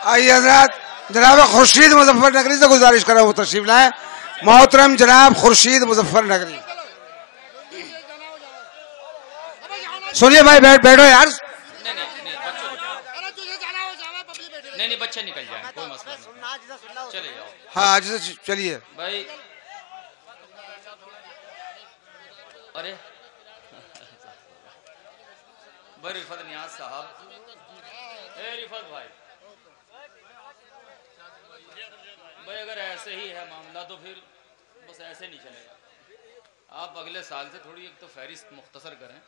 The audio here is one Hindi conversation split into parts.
आइए हजरात, जनाब खुर्शीद मुजफ्फरनगरी से गुजारिश कर रहा हूँ तशरीफ लाए। मोहतरम जनाब खुर्शीद मुजफ्फरनगरी, सुनिए भाई, बैठो यार। नहीं नहीं नहीं बच्चों नहीं नहीं बच्चे निकल जाए, कोई मसला नहीं, चले जाओ। हाँ जी चलिए भाई अरे भाई रिफत नियाज साहब, रिफत भाई भाई अगर ऐसे ही है मामला तो फिर बस ऐसे नहीं चलेगा। आप अगले साल से थोड़ी एक तो फहरिस्त मुख्तसर करें।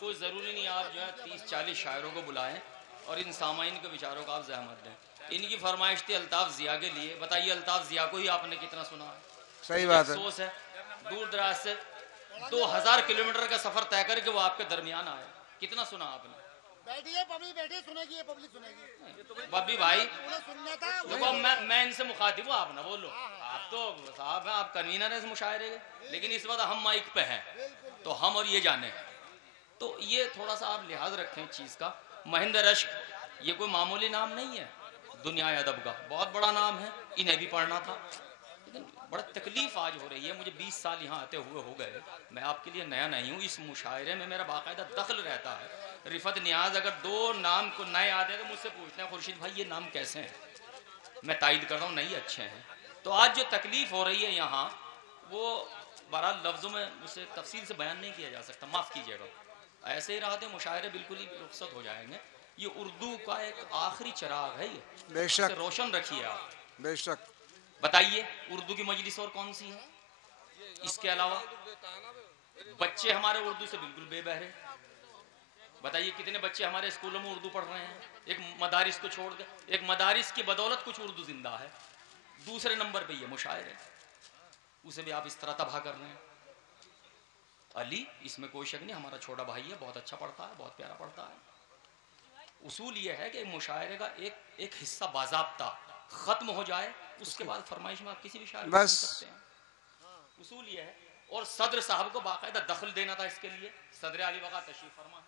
कोई ज़रूरी नहीं आप जो है 30-40 शायरों को बुलाएं और इन सामाइन के विचारों को आप जहमत दें। इनकी फरमाइश थी अल्ताफ़ ज़िया के लिए। बताइए अल्ताफ़ ज़िया को ही आपने कितना सुना? सही बात है। अफसोस है दूर दराज से 2000 किलोमीटर का सफ़र तय करके वो आपके दरमियान आए। कितना सुना आपने? बैठिए पब्लिक बैठिए, सुनेगी, पब्लिक सुनेगी। बब्बी भाई सुनना था देखो, मैं इनसे मुखातिब हूँ, आप ना बोलो। आप तो साहब हैं, आप कन्वीनर हैं इस मुशायरे के, लेकिन इस वक्त हम माइक पे हैं तो हम और ये जाने। तो ये थोड़ा सा आप लिहाज रखें चीज़ का। महेंद्र रश्क ये कोई मामूली नाम नहीं है, दुनिया अदब का बहुत बड़ा नाम है। इन्हें भी पढ़ना था, लेकिन बड़ा तकलीफ आज हो रही है। मुझे 20 साल यहाँ आते हुए हो गए, मैं आपके लिए नया नहीं हूँ। इस मुशायरे में मेरा बाकायदा दखल रहता है। रिफत नियाज अगर 2 नाम को नए आते हैं तो मुझसे पूछते हैं खुर्शीद भाई ये नाम कैसे हैं, मैं तायद करता हूँ नहीं अच्छे हैं। तो आज जो तकलीफ हो रही है यहाँ, वो बहरहाल लफ्ज़ों में उसे तफसील से बयान नहीं किया जा सकता, माफ़ कीजिएगा। ऐसे ही रहा तो मुशायरे बिल्कुल ही रुखसत हो जाएंगे। ये उर्दू का एक आखिरी चिराग है, ये बेशक रोशन रखिए आप। बेशक। बताइए उर्दू की मजलिस और कौन सी है? इसके अलावा बच्चे हमारे उर्दू से बिल्कुल बेबहरे। बताइए कितने बच्चे हमारे स्कूलों में उर्दू पढ़ रहे हैं? एक मदारिस को छोड़ कर, एक मदारिस की बदौलत कुछ उर्दू जिंदा है। दूसरे नंबर पे ये मुशायरे, उसे भी आप इस तरह तबाह कर रहे हैं। अली इसमें कोई शक नहीं, हमारा छोटा भाई है, बहुत अच्छा पढ़ता है, बहुत प्यारा पढ़ता है। उसूल ये है कि मुशायरे का एक हिस्सा बाज़ाब्ता खत्म हो जाए, उसके बाद फरमाइश में आप किसी भी शायर बस सुन सकते हैं। उसूल ये है। और सदर साहब को बाकायदा दखल देना था इसके लिए। सदर अली वक़ा तशरीफ फरमा है,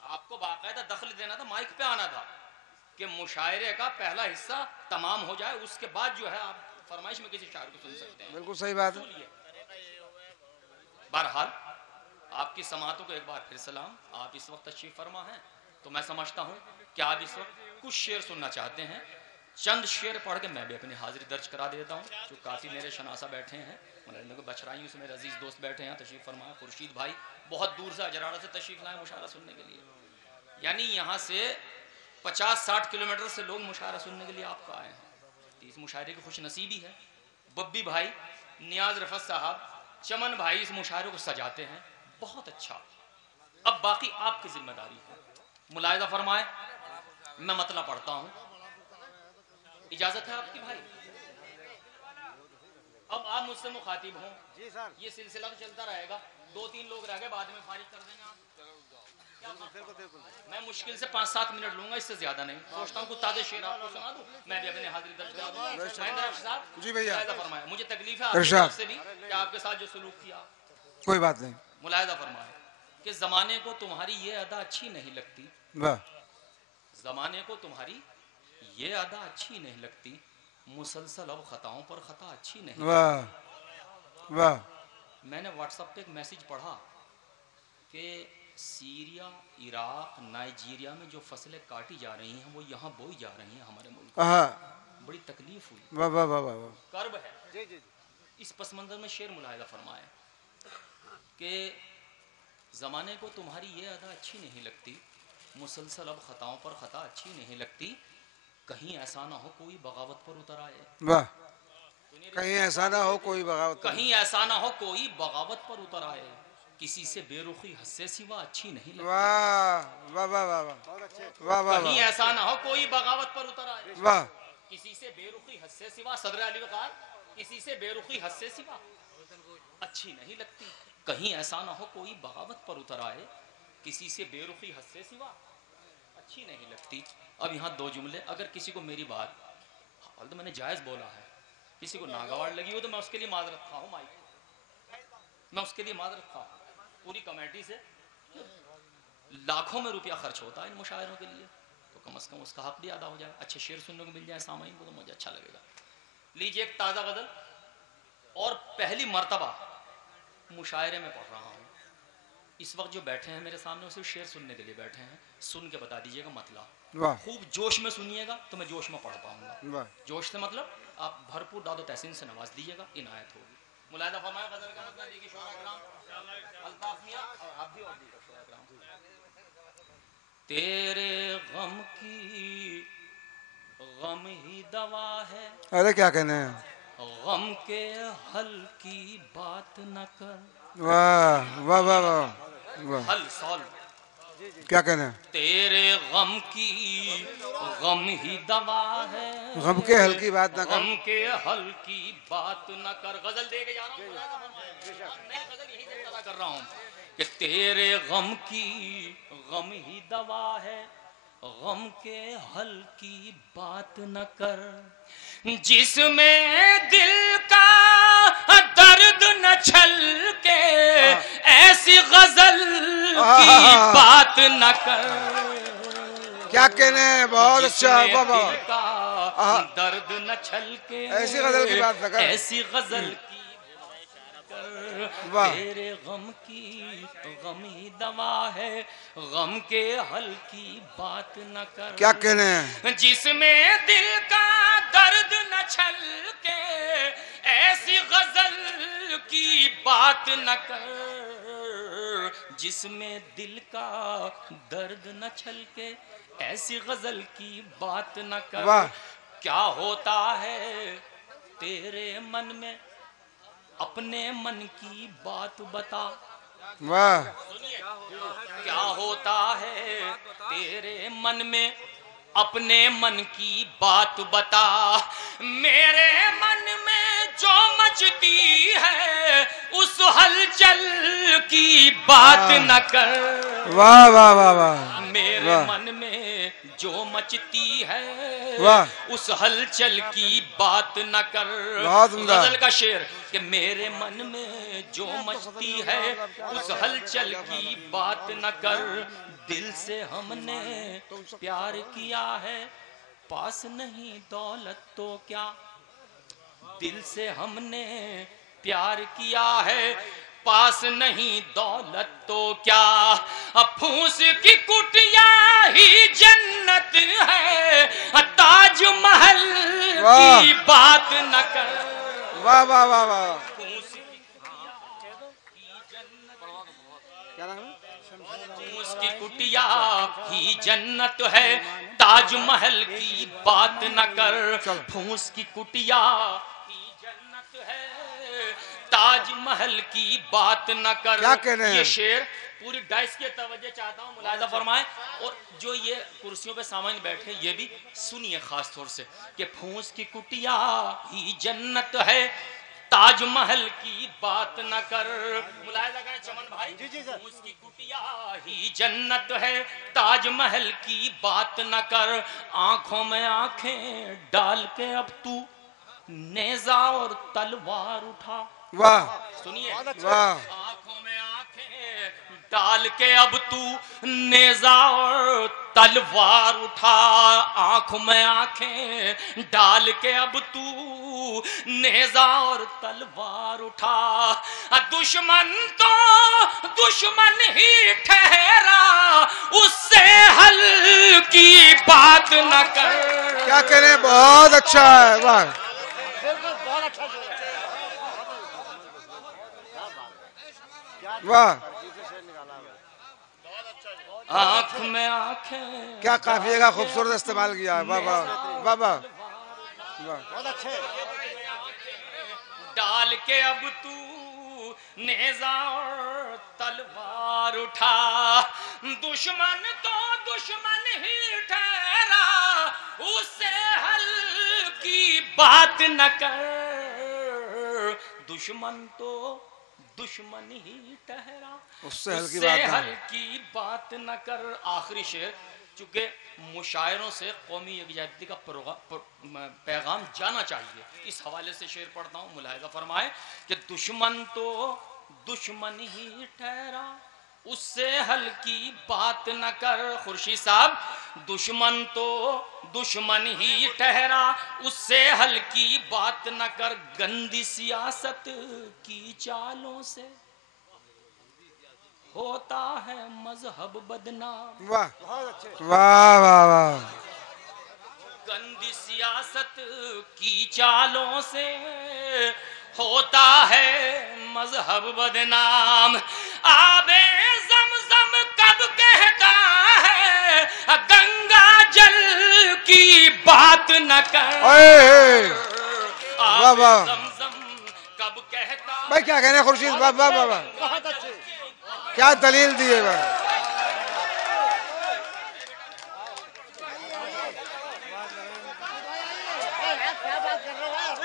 आपको बाकायदा दखल देना था, माइक पे आना था कि मुशायरे का पहला हिस्सा तमाम हो जाए, उसके बाद जो है आप फरमाइश में किसी शायर को सुन सकते हैं। बिल्कुल सही बात है। बहरहाल आपकी समातों को एक बार फिर सलाम। आप इस वक्त तशरीफ फरमा हैं तो मैं समझता हूँ कि आप इस वक्त कुछ शेर सुनना चाहते हैं। चंद शेर पढ़ के मैं भी अपनी हाजिरी दर्ज करा देता हूँ। जो काफ़ी मेरे शनासा बैठे हैं, मतलब बछराइयों से मेरे अजीज़ दोस्त बैठे हैं, तशरीफ फरमा। खुर्शीद भाई बहुत दूर से अजराड़ा से तशरीफ लाए मुशायरा सुनने के लिए। यानी यहाँ से 50-60 किलोमीटर से लोग मुशायरा सुनने के लिए आपका आए हैं। तो इस मुशायरे की खुश नसीबी है। बब्बी भाई, नियाज रफत साहब, चमन भाई इस मुशायरे को सजाते हैं बहुत अच्छा। अब बाकी आपकी जिम्मेदारी है, मुलायजा फरमाए। मैं मतला पढ़ता हूँ, इजाजत है आपकी भाई? अब आप मुझसे मुखातिब हों। जी सर। ये सिलसिला तो चलता रहेगा, 2-3 लोग रह गए, बाद में फारिग कर देंगे आप। मैं मुश्किल से 5-7 मिनट लूंगा, इससे ज्यादा नहीं। सोचता हूँ कुछ ताज़े शेर आपको सुना दूं, मैं भी अपनी हाजिरी दर्ज करा दूं। जी भैया, फरमाया। मुझे तकलीफ है आपकी तरफ से भी कि आपके साथ जो सलूक किया। कोई बात नहीं। मुलायजा फरमाया कि जमाने को तुम्हारी ये अदा अच्छी नहीं लगती, वाह, जमाने को तुम्हारी ये अदा अच्छी नहीं लगती, मुसलसल अब खताओं पर खता अच्छी नहीं। वाह वाह। मैंने व्हाट्सएप पे एक मैसेज पढ़ा कि सीरिया, इराक, नाइजीरिया में जो फसलें काटी जा रही हैं वो यहाँ बोई जा रही हैं हमारे मुल्क में। बड़ी तकलीफ हुई, वाह वाह वाह वाह, कर्ब है। जी जी। इस पस मंजर में शेर मुलाहिजा फरमाए कि ज़माने को तुम्हारी ये अदा अच्छी नहीं लगती, मुसलसल अब खताओं पर खता अच्छी नहीं लगती, कहीं ऐसा ना हो कोई बगावत पर उतर आए। वाह, कहीं ऐसा ना हो कोई बगावत, कहीं ऐसा ना हो कोई बगावत पर उतर आए, किसी से बेरुखी हस्से सिवा अच्छी नहीं लगती। वाह वाह वाह वाह वाह वाह, कहीं ऐसा ना हो कोई बगावत पर उतर आए, वाह, किसी से बेरुखी हस्से सिवा, सदर अली वक़ार, किसी से बेरुखी हस्से सिवा अच्छी नहीं लगती। कहीं ऐसा ना हो कोई बगावत पर उतर आए, किसी से बेरुखी हस्से सिवा अच्छी नहीं लगती। अब यहाँ 2 जुमले, अगर किसी को मेरी बात, हाल तो मैंने जायज़ बोला है, किसी को नागवार लगी हो तो मैं उसके लिए माजरत खा हूँ, माइक मैं उसके लिए माजरत खा हूँ। पूरी कमेटी से लाखों में रुपया खर्च होता है इन मुशायरों के लिए, तो कम से कम उसका हक भी अदा हो जाए, अच्छे शेर सुनने को मिल जाए सामाइन को, तो मुझे अच्छा लगेगा। लीजिए एक ताज़ा गज़ल, और पहली मर्तबा मुशायरे में पढ़ रहा हूँ। इस वक्त जो बैठे हैं मेरे सामने, उसे शेर सुनने के लिए बैठे हैं, सुन के बता दीजिएगा मतलब। खूब जोश में सुनिएगा तो मैं जोश में पढ़ पाऊंगा। जोश से मतलब आप भरपूर दादो तहसीन से नवाज दीजिएगा, इनायत होगी। मुलाहिदा फरमाया गज़ल का मतलब देखिए, शोरा किराम अल्ताफ मियां और आप भी और दीजिए शोरा किराम। तेरे गम की गम ही दवा है, अरे क्या कहने हैं, गम के हल की बात न कर। वाह वाह वाह वाह, हल सॉल क्या कहने हैं, तेरे गम की गम ही दवा है, गम के हल की बात न कर, गम के हल की बात न कर। गजल दे के जा रहा हूँ, नई गजल यही से अदा कर रहा हूँ कि तेरे गम की गम ही दवा है, गम के हल की बात न कर। जिसमें दिल का दर्द न छलके, ऐसी गजल की बात न कर। क्या कहने हैं, बहुत अच्छा, वाह वाह, दर्द न छलके, ऐसी गजल की बात न कर, ऐसी गजल की वाह। तेरे गम की गम ही दवा है, गम के हल की बात न कर। क्या कहने हैं, जिसमें दिल का दर्द न छलके, ऐसी गजल की बात न कर। जिसमें दिल का दर्द न छलके, ऐसी गजल की बात न कर। वाह। क्या होता है तेरे मन में, अपने मन की बात बता। वाह। क्या होता है तेरे मन में, अपने मन की बात बता। मेरे मन में जो मचती है, उस हलचल की बात न कर। वाह वाह वाह वाह, मेरे मन में जो मचती है, वाह, उस हलचल की बात न कर। गजल का शेर कि मेरे मन में जो मचती है, उस हलचल की बात न कर। दिल से हमने प्यार किया है, पास नहीं दौलत तो क्या। दिल से हमने प्यार किया है, पास नहीं दौलत तो क्या। अब फूस की कुटिया ही जन्नत है, ताजमहल की बात न कर। वाह वाह वाह वाह, फूस की कुटिया ही जन्नत है, ताजमहल की बात न कर। फूस की कुटिया ही जन्नत है, ताजमहल की बात न कर। क्या कह रहे हैं? ये शेर पूरी डाइस के तवज्जो चाहता हूँ, मुलाहिजा फरमाएं। और जो ये कुर्सियों पे सामान बैठे, ये भी सुनिए खास तौर से कि फूस की कुटिया ही जन्नत है, ताजमहल की बात न कर। मुलाहिजा करें चमन भाई, फूस की कुटिया ही जन्नत है, ताजमहल की बात न कर। आंखों में आंखें डाल के अब तू नेजा और तलवार उठा। वाह, सुनिए, वाह, आंखों में आंखें डाल के अब तू नेजा और तलवार उठा। आंखों में आंखें डाल के अब तू नेजा और तलवार उठा। दुश्मन तो दुश्मन ही ठहरा, उससे हल की बात न कर। क्या कह रहे हैं, बहुत अच्छा है, वाह, वाह। आंख में आंखें क्या काफिये का खूबसूरत इस्तेमाल किया है, वाह वाह वाह वाह, बहुत अच्छे। डाल के अब तू नेजा और तलवार उठा। दुश्मन तो दुश्मन ही ठहरा, उससे हल की बात न कर। दुश्मन तो दुश्मन ही ठहरा, उससे हल की उससे बात न हल की बात न कर। आखिरी शेर, चूंकि मुशायरों से कौमी यकजहती का पैगाम जाना चाहिए, इस हवाले से शेर पढ़ता हूँ। मुलाहिजा फरमाए कि दुश्मन तो दुश्मन ही ठहरा, उससे हल्की बात न कर। खुर्शीद साहब, दुश्मन तो दुश्मन ही ठहरा, उससे हल्की बात न कर। गंदी सियासत की चालों से होता है मजहब बदनाम। वाह वाह वाह वाह। गंदी सियासत की चालों से होता है मजहब बदनाम। आबे ज़मज़म कब कहता है गंगा जल की बात न कर। वाह वाह। ज़मज़म कब कहता भाई क्या कहने खुर्शीद, वाह वाह वाह वाह, बहुत अच्छे। क्या दलील दिए भाई। यार क्या बात कर रहे हो यार?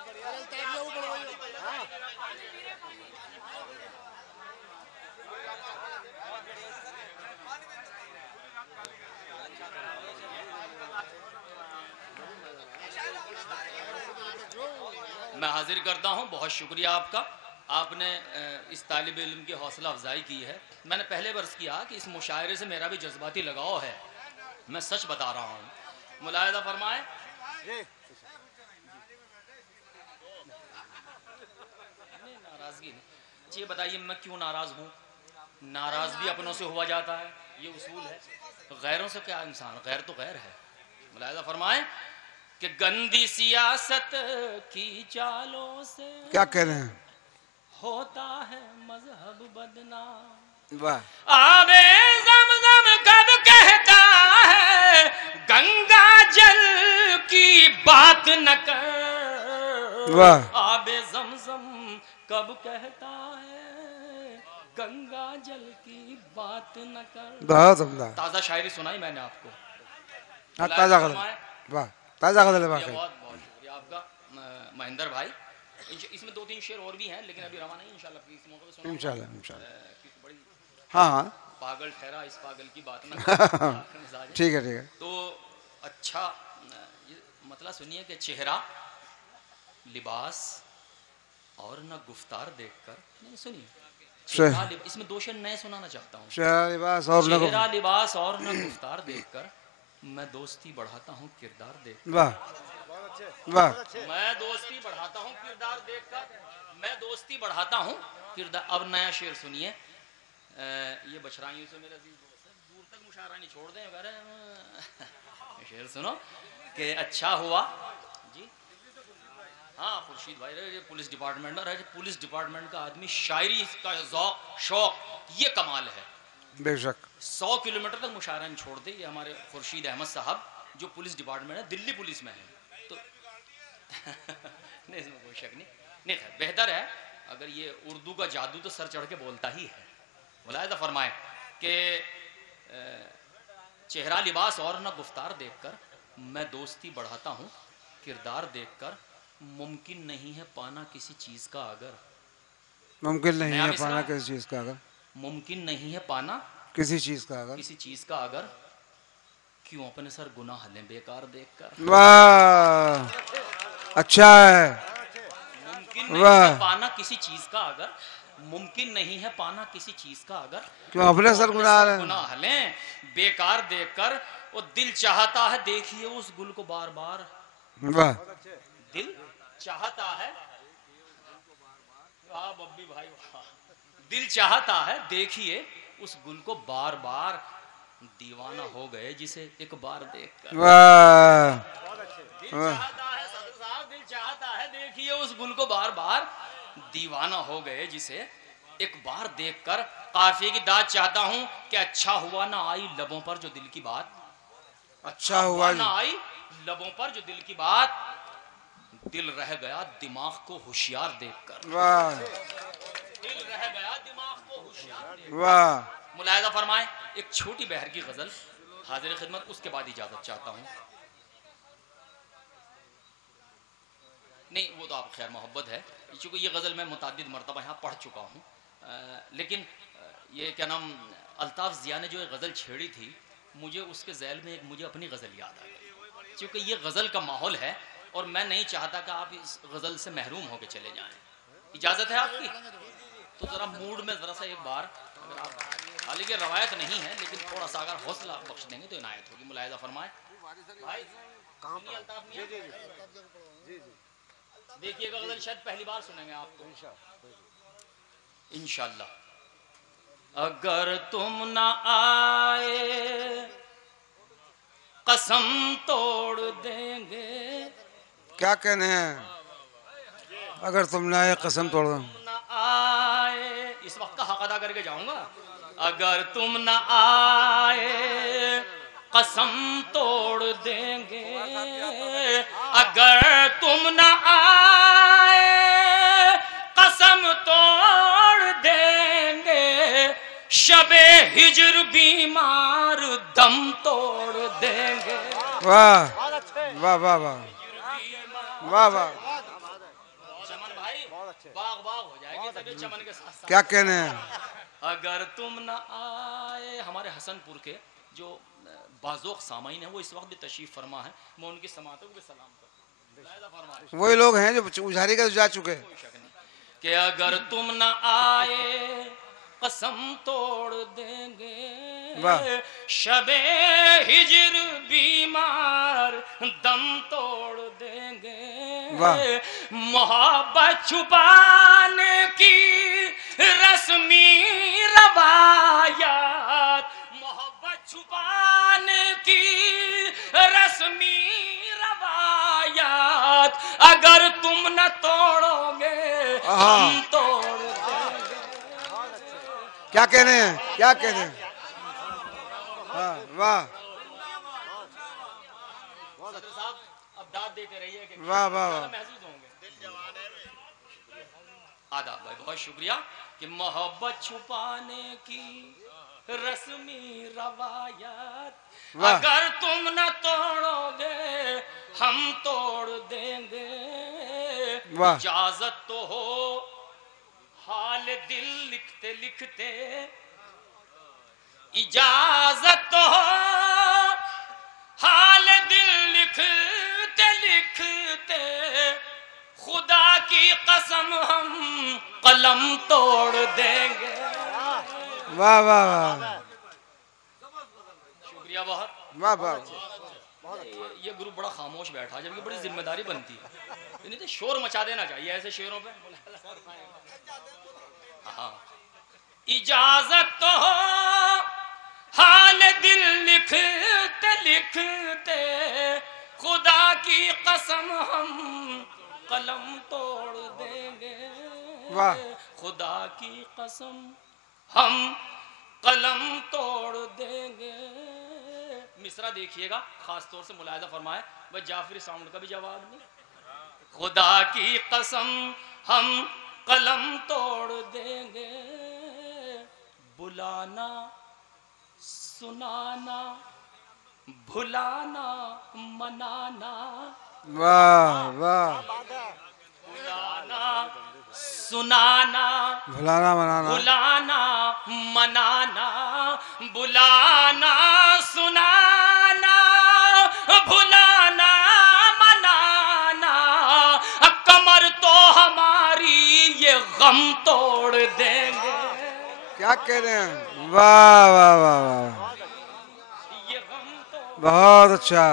अरे यार, तालियां ऊपर बढ़वाइए। हाँ। मैं हाजिर करता हूं। बहुत शुक्रिया आपका, आपने इस तालिब इल्म की हौसला अफजाई की है। मैंने पहले वर्ष किया कि इस मुशायरे से मेरा भी जज्बाती लगाव है, मैं सच बता रहा हूं। मुलाहिजा फरमाए। नाराजगी नहीं। ये बताइए मैं क्यों नाराज हूं? नाराज भी अपनों से हुआ जाता है, ये उसूल है। गैरों से क्या इंसान, गैर तो गैर है। मुलाहिजा फरमाए कि गंदी सियासत की चालों से क्या कह रहे हैं? होता है मजहब बदनाम। वाह। आबे ज़मज़म कब कहता है गंगा जल की बात न कर। वाह। आबे ज़मज़म कब कहता है गंगा जल की बात न कर। बहुत उम्दा। ताज़ा शायरी सुनाई मैंने आपको। हाँ, ताज़ा गजल। वाह, ताज़ा गजल है वाकई। बहुत बहुत शुक्रिया आपका महेंद्र भाई। इसमें 2-3 शेर और भी हैं, लेकिन अभी रवा नहीं, इंशाल्लाह इस मौके पे सुनाऊंगा। इंशाल्लाह इंशाल्लाह। बड़ी हाँ हाँ पागल ठहरा इस पागल की बात ना। ठीक है ठीक है। तो अच्छा, ये मतलब सुनिए कि चेहरा, लिबास और न गुफ्तार देखकर, नहीं सुनिए, इसमें 2 शेर नए सुनाना चाहता हूँ। चेहरा लिबास और चेहरा लिबास और न गुफ्तार देखकर मैं दोस्ती बढ़ाता हूँ किरदार देखकर। वाह वाह। मैं दोस्ती बढ़ाता हूँ किरदार देखकर, मैं दोस्ती बढ़ाता हूँ किरदार। अब नया शेर सुनिए। ये बछराइयों से मेरा दूर तक मुशायरा नहीं छोड़ दें अगर। शेर सुनो कि अच्छा हुआ जी। हाँ खुर्शीद भाई, ये पुलिस डिपार्टमेंट में रहे, पुलिस डिपार्टमेंट का आदमी शायरी का ज़ौक़ शौक, ये कमाल है। बेशक 100 किलोमीटर तक मुशायरा नहीं छोड़ दे। ये हमारे खुर्शीद अहमद साहब जो पुलिस डिपार्टमेंट है, दिल्ली पुलिस में है। तो नहीं, इसमें कोई शक नहीं था। बेहतर है अगर ये उर्दू का जादू तो सर चढ़ के बोलता ही है। मुलाहिजा फरमाए कि चेहरा लिबास और न गुफ्तार देखकर मैं दोस्ती बढ़ाता हूँ किरदार देखकर। मुमकिन नहीं है पाना किसी चीज का अगर, मुमकिन नहीं नया है मिसरा पाना है। किसी चीज का अगर, मुमकिन नहीं है पाना किसी चीज का अगर, किसी चीज का अगर, क्यों अपने सर गुनाह लें बेकार देखकर। वाह अच्छा है। मुमकिन नहीं वाह। है पाना किसी चीज का अगर, मुमकिन नहीं है पाना किसी चीज का अगर, क्यों अपने सर गुनाह लें बेकार देखकर। वो दिल चाहता है देखिए उस गुल को बार बार। वाह। दिल चाहता है, वाह बब्बी भाई वाह। दिल चाहता है देखिए उस गुल को बार बार, दीवाना हो गए जिसे एक बार देखकर। वाह। दिल चाहता है सदर साहब, दिल चाहता है देखिए उस गुल को बार बार, दीवाना हो गए जिसे एक बार देखकर। काफिए की दाद चाहता हूं कि अच्छा हुआ ना आई लबों पर जो दिल की बात। अच्छा हुआ ना आई लबों पर जो दिल की बात, दिल रह गया दिमाग को होशियार देखकर। वाह। दिल रह गया दिमाग को होशियार देखकर। वाह। मुलाहिजा फरमाए एक छोटी बहर की गजल हाजिर खिदमत, उसके बाद इजाजत चाहता हूं। नहीं वो तो आप खैर मोहब्बत है, चूंकि ये गजल मैं मुतादिद मरतबा यहाँ पढ़ चुका हूँ। लेकिन ये क्या नाम, अल्ताफ जिया ने जो एक गजल छेड़ी थी, मुझे उसके ज़ैल में एक मुझे अपनी गजल याद आ गई। क्योंकि ये गजल का माहौल है और मैं नहीं चाहता कि आप इस गजल से महरूम होकर चले जाएं। इजाजत है आपकी? तो जरा मूड में जरा सा एक बार अगर आप, हालांकि रवायत नहीं है लेकिन थोड़ा सा अगर हौसला बख्श देंगे तो इनायत होगी। मुलाहिजा फरमाए भाई। देखिएगा गजल शायद पहली बार सुनेंगे आप तो इंशाल्लाह। अगर तुम ना आए कसम तोड़ देंगे। क्या कहने हैं? अगर तुम ना आए कसम तोड़ दो। ना आए, इस वक्त का हक अदा करके जाऊंगा। अगर तुम ना आए कसम तोड़ देंगे। अगर तुम ना आए कसम तोड़ देंगे। शबे हिजर बीमार दम तोड़ देंगे। वाह वाह वाह वाह वाह वाह। चमन भाई बाग बाग हो जाएगी सभी चमन के साथ साथ। क्या कहने हैं? अगर तुम न आए। हमारे हसनपुर के जो बाज़ोक सामाइन है वो इस वक्त भी तशरीफ फरमा है, मैं उनकी समातों को भी सलाम करता हूं। वही लोग हैं जो उजारी का जा चुके। कोई शक नहीं कि अगर तुम न आए कसम तोड़ देंगे। वाह। शबे हिजर बीमार दम तोड़ देंगे। वाह। मोहब्बत छुपाने की रस्मी रवायत। मोहब्बत छुपाने की रस्मी रवायत। अगर तुम न तोड़ोगे हम तोड़ देंगे। क्या कहने हैं? क्या कहने हैं? हाँ वाह सदर साहब अब दाद देते रहिए कि वाह वाह वाह। महसूस होंगे। आदाब भाई, बहुत शुक्रिया कि मोहब्बत छुपाने की रस्मी रवायत। वाह। अगर तुम न तोड़ोगे हम तोड़ देंगे। वाह। इजाजत तो हो हाल दिल लिखते लिखते। इजाजत तो हो हाल दिल लिखते लिखते। खुदा की कसम हम कलम तोड़ देंगे। वाह वाह वाह शुक्रिया बहुत। वाह वाह। ये ग्रुप बड़ा खामोश बैठा जबकि बड़ी जिम्मेदारी बनती है। नहीं तो शोर मचा देना चाहिए ऐसे शेरों पे। हाँ। इजाजत तो हो हाल दिल लिखते लिखते। खुदा की कसम हम कलम तोड़ देंगे। वाह। खुदा की कसम हम कलम तोड़ देंगे। मिसरा देखिएगा खास तौर से मुलाहिजा फरमाए, वह जाफरी साउंड का भी जवाब नहीं। खुदा की कसम हम कलम तोड़ देंगे। बुलाना सुनाना भुलाना मनाना। वाह वाह। बुलाना सुनाना भुलाना मनाना। बुलाना मनाना। बुलाना सुनाना भुलाना मनाना। कमर तो हमारी ये गम तोड़ देंगे। क्या कह रहे हैं? वाह वाह वाह वाह। ये गम तोड़ बहुत अच्छा।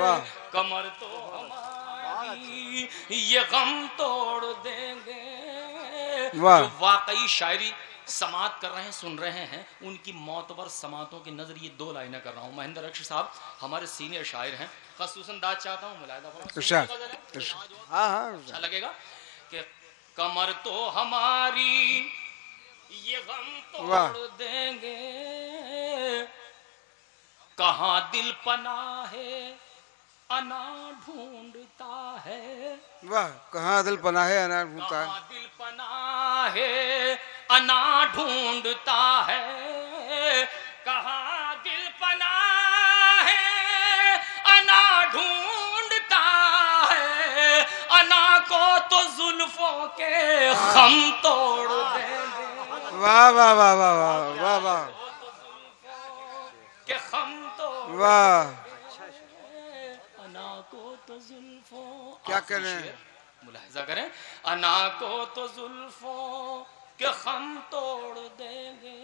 वाह। कमर तो हमारी ये गम तोड़ देंगे। वाह। जो वाकई शायरी समात कर रहे हैं सुन रहे हैं उनकी मौतबर समातों के नजर ये दो लाइनें कर रहा हूँ। महेंद्र रक्ष साहब हमारे सीनियर शायर हैं, खसूसन दाद चाहता हूँ मुलाहिदा फरमाएं। हाँ हाँ अच्छा लगेगा कि कमर तो हमारी ये गम वाह। तोड़ देंगे। कहाँ दिल पनाह है अना ढूंढता है। वाह। कहाँ दिल पनाह है अनार ढूंढता है। कहाँ दिल पनाह है अना ढूंढता है। कहाँ दिल पनाह है अना ढूंढता है। अना को तो जुल्फों के खम तोड़ देंगे। वाह वाह वाह वाह वाह वाह वाह। के खम तोड़ वाह। अना को तो जुल्फों। क्या कह रहे हैं? मुलाहिजा करें, अना को तो जुल्फों के खम तोड़ देंगे,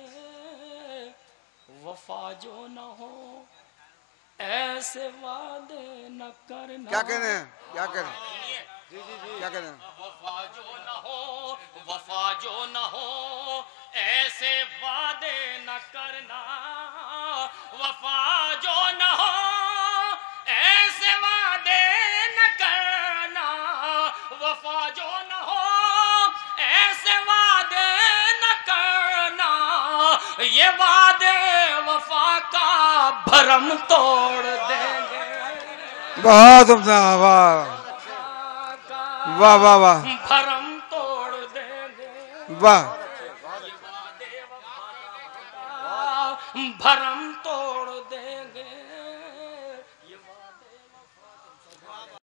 वफा जो न हो ऐसे वादे न करना। क्या कहने हैं, क्या कहने हैं, क्या कहने हैं? वफा जो न हो, वफा जो न हो ऐसे वादे न करना, वफा जो न हो ऐसे वादे न करना, वफा जो न हो ऐसे वादे न करना, ये वादे वफा का भरम तोड़ देंगे। बहुत उम्दा, वाह वाह वाह वाह, भरम तोड़ देंगे, वाह, भरम